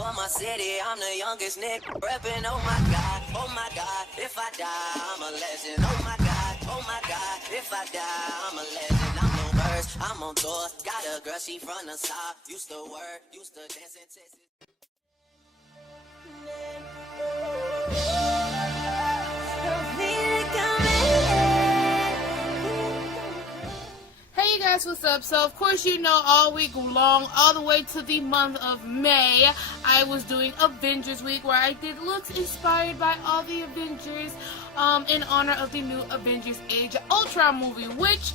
for my city, I'm the youngest nigga reppin', oh my god, if I die, I'm a legend, oh my god, if I die, I'm a legend, I'm no verse, I'm on tour, got a girl, she from the south, used to work, used to dance in Texas. Hey you guys, what's up? So of course you know all week long, all the way to the month of May, I was doing Avengers Week where I did looks inspired by all the Avengers in honor of the new Avengers Age of Ultron movie, which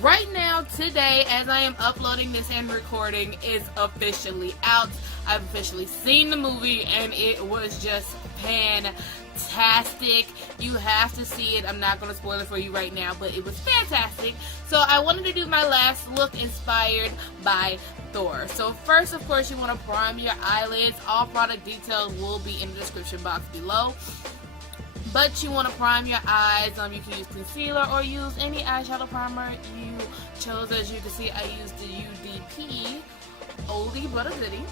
right now, today, as I am uploading this and recording, is officially out. I've officially seen the movie and it was just fantastic. You have to see it. I'm not going to spoil it for you right now, but it was fantastic. So I wanted to do my last look inspired by Thor. So first, of course, you want to prime your eyelids. All product details will be in the description box below. But you want to prime your eyes. You can use concealer or use any eyeshadow primer you chose. As you can see, I used the UDP Oldie But a Goodie.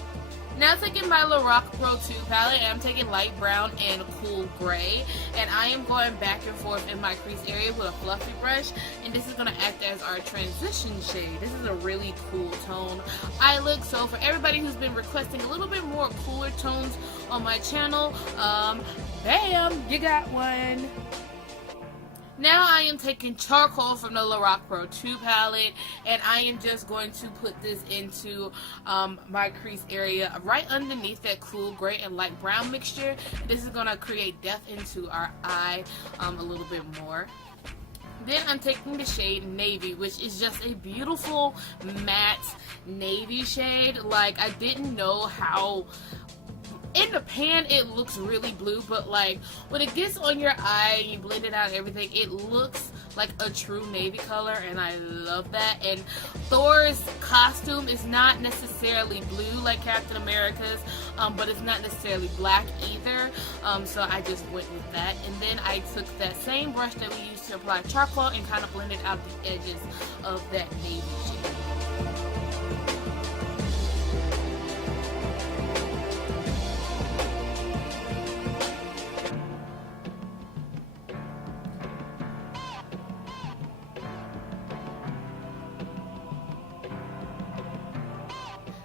Now taking my Lorac Pro 2 palette, and I'm taking light brown and cool gray, and I am going back and forth in my crease area with a fluffy brush, and this is going to act as our transition shade. This is a really cool tone eye look, so for everybody who's been requesting a little bit more cooler tones on my channel, bam, you got one. Now I am taking charcoal from the Lorac Pro 2 palette, and I am just going to put this into my crease area right underneath that cool gray and light brown mixture. This is going to create depth into our eye a little bit more. Then I'm taking the shade Navy, which is just a beautiful matte navy shade. Like, I didn't know how... in the pan it looks really blue, but like when it gets on your eye and you blend it out and everything, it looks like a true navy color, and I love that. And Thor's costume is not necessarily blue like Captain America's, but it's not necessarily black either, so I just went with that. And then I took that same brush that we used to apply charcoal and kind of blended out the edges of that navy shade.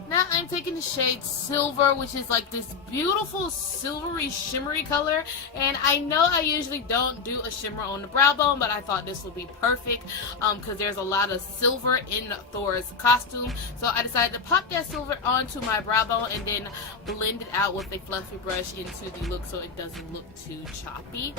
Now I'm taking the shade Silver, which is like this beautiful silvery shimmery color, and I know I usually don't do a shimmer on the brow bone, but I thought this would be perfect because there's a lot of silver in Thor's costume, so I decided to pop that silver onto my brow bone and then blend it out with a fluffy brush into the look so it doesn't look too choppy.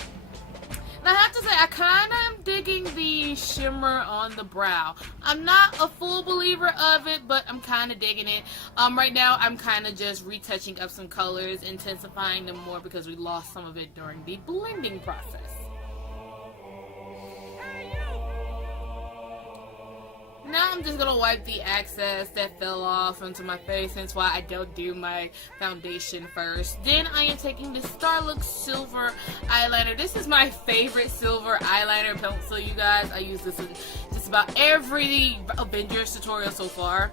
And I have to say, I kind of am digging the shimmer on the brow. I'm not a full believer of it, but I'm kind of digging it. Right now, I'm kind of just retouching up some colors, intensifying them more because we lost some of it during the blending process. Now I'm just going to wipe the excess that fell off onto my face. That's why I don't do my foundation first. Then I am taking the Starlook Silver eyeliner. This is my favorite silver eyeliner pencil, you guys. I use this in just about every Avengers tutorial so far.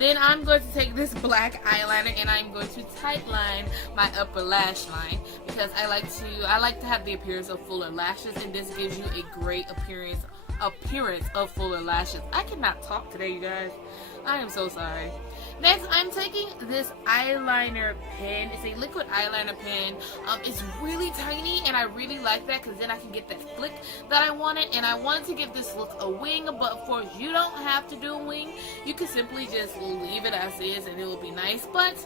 Then I'm going to take this black eyeliner and I'm going to tightline my upper lash line because I like to have the appearance of fuller lashes, and this gives you a great appearance of fuller lashes. I cannot talk today, you guys. I am so sorry. Next, I'm taking this eyeliner pen. It's a liquid eyeliner pen. It's really tiny, and I really like that because then I can get that flick that I wanted. And I wanted to give this look a wing, but of course, you don't have to do a wing. You can simply just leave it as is, and it will be nice. But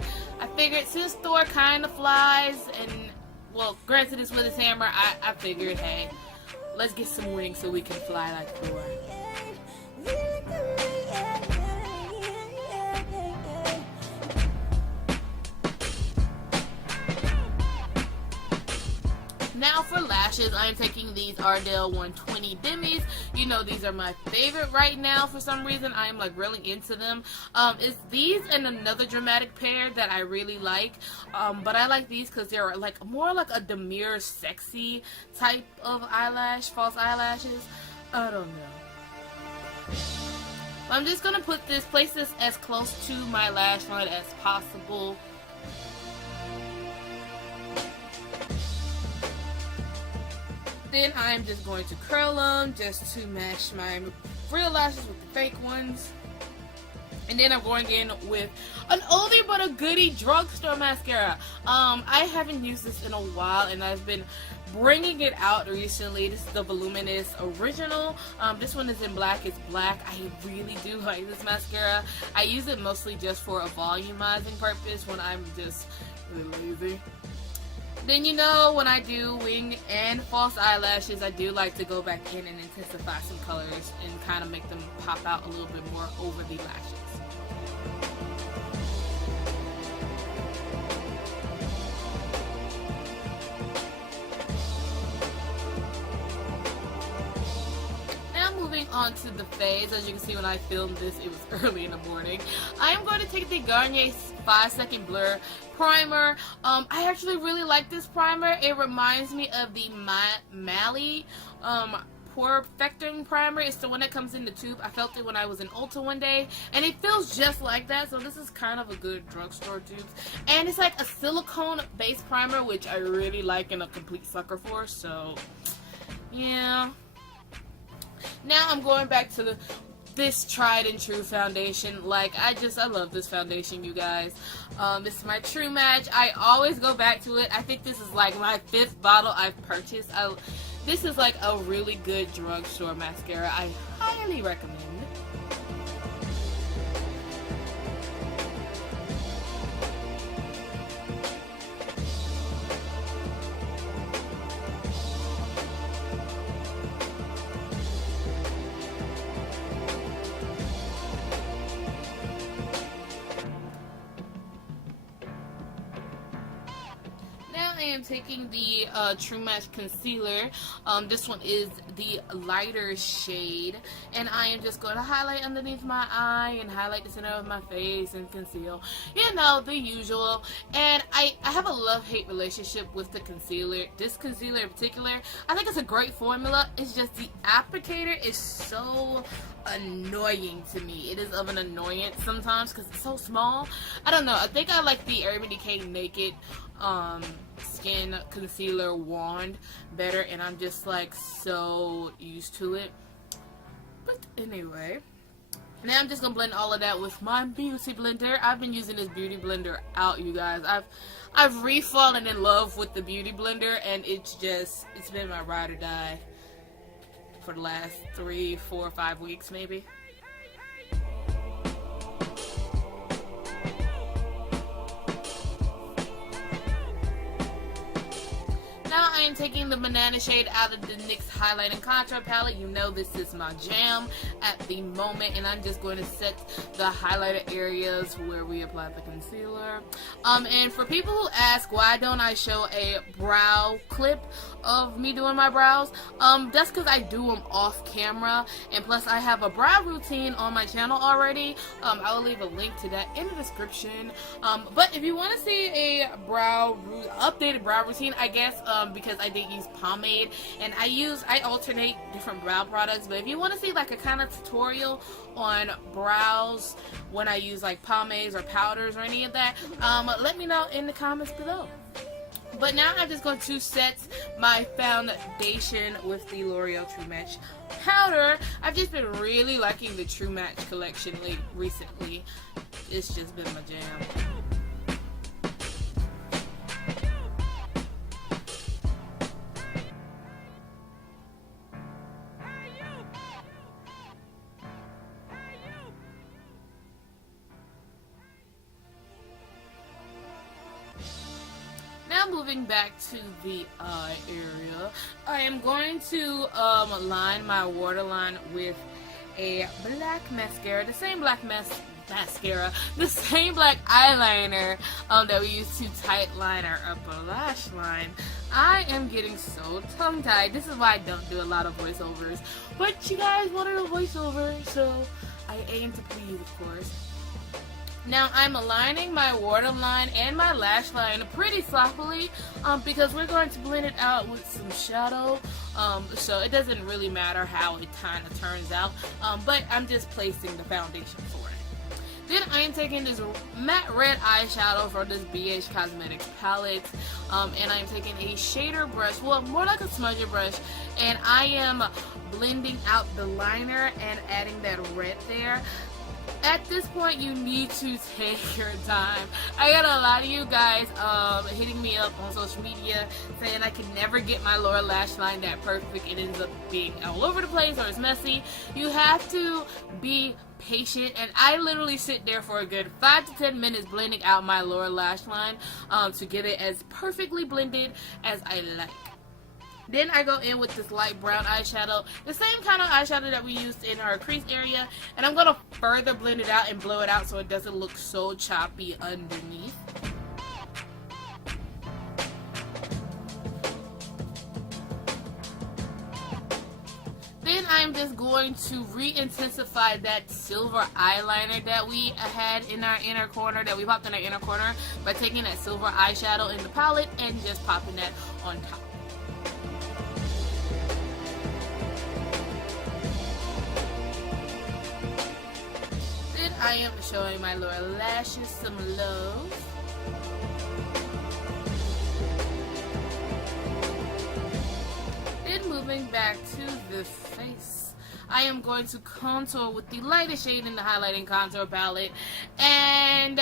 I figured since Thor kind of flies, and well, granted it's with his hammer, I figured, hey, let's get some wings so we can fly like Thor. Now for lashes, I am taking these Ardell 120 Demis. You know, these are my favorite right now for some reason. I am like really into them. It's these and another dramatic pair that I really like. But I like these because they're like more like a demure, sexy type of eyelash, false eyelashes. I don't know. I'm just gonna place this as close to my lash line as possible. then I'm just going to curl them just to match my real lashes with the fake ones. And then I'm going in with an oldie but a goodie drugstore mascara. I haven't used this in a while, and I've been bringing it out recently. This is the Voluminous Original. This one is in black. It's black. I really do like this mascara. I use it mostly just for a volumizing purpose when I'm just really lazy. Then, you know, when I do wing and false eyelashes, I do like to go back in and intensify some colors and kind of make them pop out a little bit more over the lashes. Moving on to the face. As you can see, when I filmed this, it was early in the morning. I am going to take the Garnier 5-Second Blur Primer. I actually really like this primer. It reminds me of the Mally Pore Perfecting Primer. It's the one that comes in the tube. I felt it when I was in Ulta one day, and it feels just like that, so this is kind of a good drugstore tube. And it's like a silicone base primer, which I really like and a complete sucker for, so yeah. Now I'm going back to this tried and true foundation. Like, I love this foundation, you guys. This is my True Match. I always go back to it. I think this is like my 5th bottle I've purchased. This is like a really good drugstore mascara. I highly recommend. I am taking the True Match Concealer. This one is the lighter shade, and I am just going to highlight underneath my eye and highlight the center of my face and conceal, you know, the usual. And I have a love-hate relationship with the concealer. This concealer in particular, I think it's a great formula. It's just the applicator is so annoying to me. It is of an annoyance sometimes because it's so small. I don't know. I think I like the Urban Decay Naked Skin Concealer Wand better, and I'm just like so used to it. But anyway, now I'm just gonna blend all of that with my beauty blender. I've been using this beauty blender out, you guys. I've re-fallen in love with the beauty blender, and it's been my ride or die for the last 3, 4, 5 weeks maybe. Now I am taking the banana shade out of the NYX Highlight and Contour Palette. You know this is my jam at the moment, and I'm just going to set the highlighter areas where we apply the concealer. And for people who ask why don't I show a brow clip of me doing my brows, that's because I do them off camera, and plus I have a brow routine on my channel already. I will leave a link to that in the description. But if you want to see a updated brow routine, I guess, because I did use pomade, and I alternate different brow products, but if you want to see like a kind of tutorial on brows when I use like pomades or powders or any of that, let me know in the comments below. But now I'm just going to set my foundation with the L'Oreal True Match powder. I've just been really liking the True Match collection recently. It's just been my jam. Now moving back to the eye area, I am going to line my waterline with a black mascara, the same black the same black eyeliner that we use to tight line our upper lash line. I am getting so tongue-tied. This is why I don't do a lot of voiceovers, but you guys wanted a voiceover, so I aim to please, of course. Now I'm aligning my waterline and my lash line pretty sloppily because we're going to blend it out with some shadow, so it doesn't really matter how it kind of turns out, but I'm just placing the foundation for it. Then I am taking this matte red eyeshadow from this BH Cosmetics palette, and I am taking a shader brush, well, more like a smudger brush, and I am blending out the liner and adding that red there. At this point, you need to take your time. I got a lot of you guys hitting me up on social media saying I can never get my lower lash line that perfect. It ends up being all over the place or it's messy. You have to be patient, and I literally sit there for a good 5 to 10 minutes blending out my lower lash line to get it as perfectly blended as I like. Then I go in with this light brown eyeshadow, the same kind of eyeshadow that we used in our crease area, and I'm going to further blend it out and blow it out so it doesn't look so choppy underneath. Then I'm just going to re-intensify that silver eyeliner that we had in our inner corner, that we popped in our inner corner, by taking that silver eyeshadow in the palette and just popping that on top. Then I am showing my lower lashes some love. Moving back to the face, I am going to contour with the lightest shade in the highlighting contour palette, and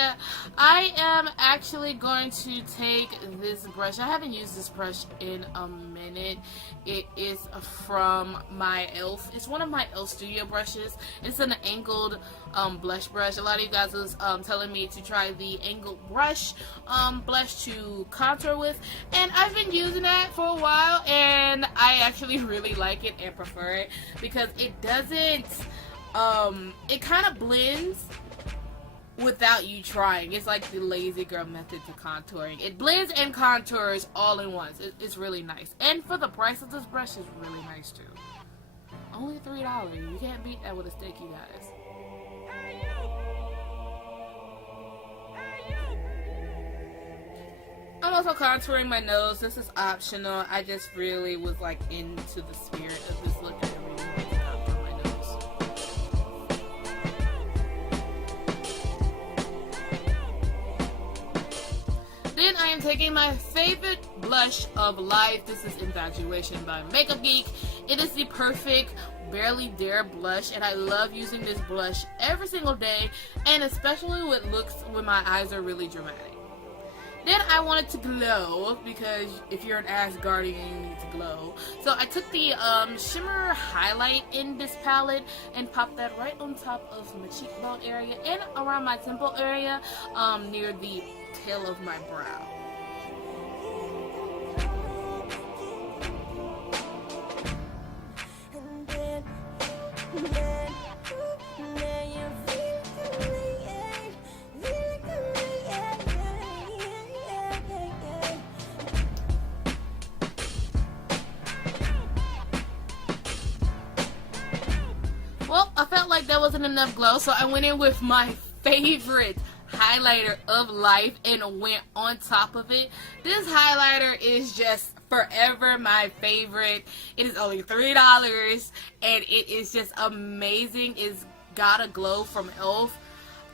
I am actually going to take this brush. I haven't used this brush in a minute. It is from my e.l.f. It's one of my e.l.f. Studio brushes. It's an angled blush brush. A lot of you guys was telling me to try the angled brush blush to contour with, and I've been using that for a while, and I actually really like it and prefer it because it doesn't, it kind of blends without you trying. It's like the lazy girl method to contouring. It blends and contours all in once. It's really nice. And for the price of this brush, it's really nice too. Only $3. You can't beat that with a stick, you guys. I'm also contouring my nose. This is optional. I just really was like into the spirit of this look. I really wanted to contour my nose. Then I am taking my favorite blush of life. This is Infatuation by Makeup Geek. It is the perfect Barely Dare blush, and I love using this blush every single day, and especially with looks when my eyes are really dramatic. Then I wanted to glow, because if you're an Asgardian, you need to glow. So I took the shimmer highlight in this palette and popped that right on top of my cheekbone area and around my temple area, near the tail of my brow. Well, I felt like that wasn't enough glow, so I went in with my favorite highlighter of life and went on top of it. This highlighter is just forever my favorite. It is only $3 and it is just amazing. It's got a glow from e.l.f.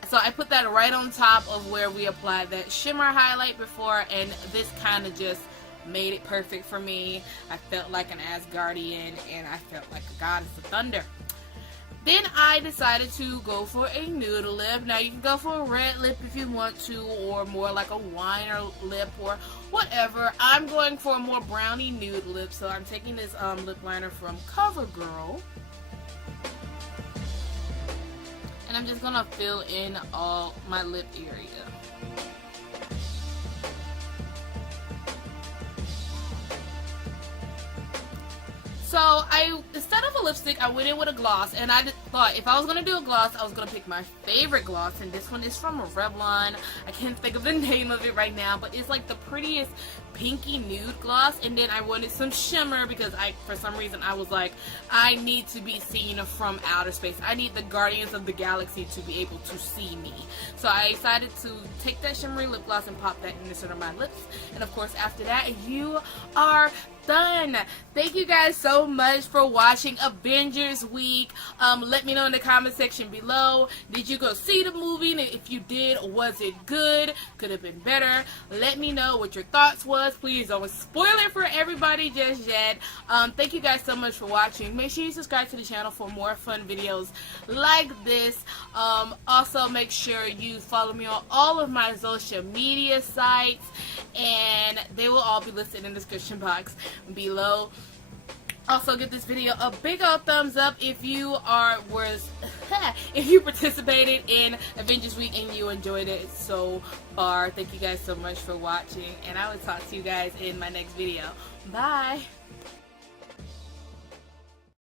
So I put that right on top of where we applied that shimmer highlight before, and this kind of just made it perfect for me. I felt like an Asgardian and I felt like a goddess of thunder. Then I decided to go for a nude lip. Now you can go for a red lip if you want to, or more like a winer lip or whatever. I'm going for a more brownie nude lip, so I'm taking this lip liner from CoverGirl. And I'm just gonna fill in all my lip area. So instead of a lipstick, I went in with a gloss, and I thought if I was going to do a gloss, I was going to pick my favorite gloss, and this one is from Revlon. I can't think of the name of it right now, but it's like the prettiest pinky nude gloss. And then I wanted some shimmer because for some reason I was like, I need to be seen from outer space. I need the Guardians of the Galaxy to be able to see me. So I decided to take that shimmery lip gloss and pop that in the center of my lips. And of course after that, you are done. Thank you guys so much for watching Avengers Week. Let me know in the comment section below. Did you go see the movie? And if you did, was it good? Could have been better. Let me know what your thoughts was. Please don't spoil it for everybody just yet. Thank you guys so much for watching. Make sure you subscribe to the channel for more fun videos like this. Also, make sure you follow me on all of my social media sites, and they will all be listed in the description box below. Also, give this video a big old thumbs up if you if you participated in Avengers Week and you enjoyed it so far. Thank you guys so much for watching, and I will talk to you guys in my next video. Bye.